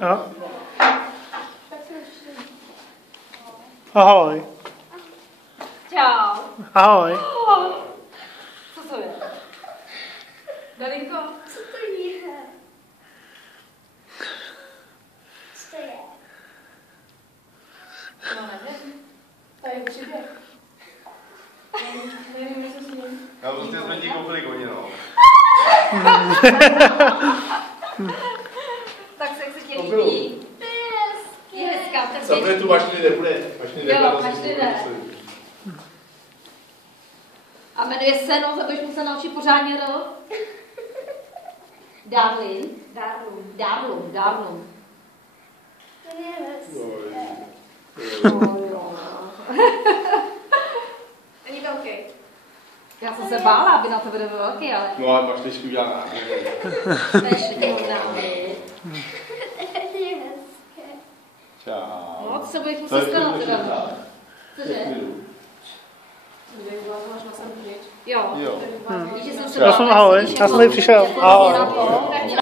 Jo. Ahoj. Čau. Ahoj. Co to je? Darinko? Co to je? Co to je? No nevím. To je příběh. Nevím, jestli s ním. Já prostě jsme ti koupili koně, no. Tak se ti líbí. Je hezká, tak Samozřejmě tu mašiny nebude. Jo, mašiny ne. A jmenuje se, no, to budeš muset naučit pořádně, no. Darlin. Darlum. To je hezké. No, jo. Není velký. Já jsem se bála, aby na to bude velký, ale... No ale máš teďky udělat námi. To je hezké. Čau. No, to se budeš muset skvělat teda. Cože? Jo. Jo. Víš, že jsem se Já jsem ahoj, já jsem tady přišel. Ahoj.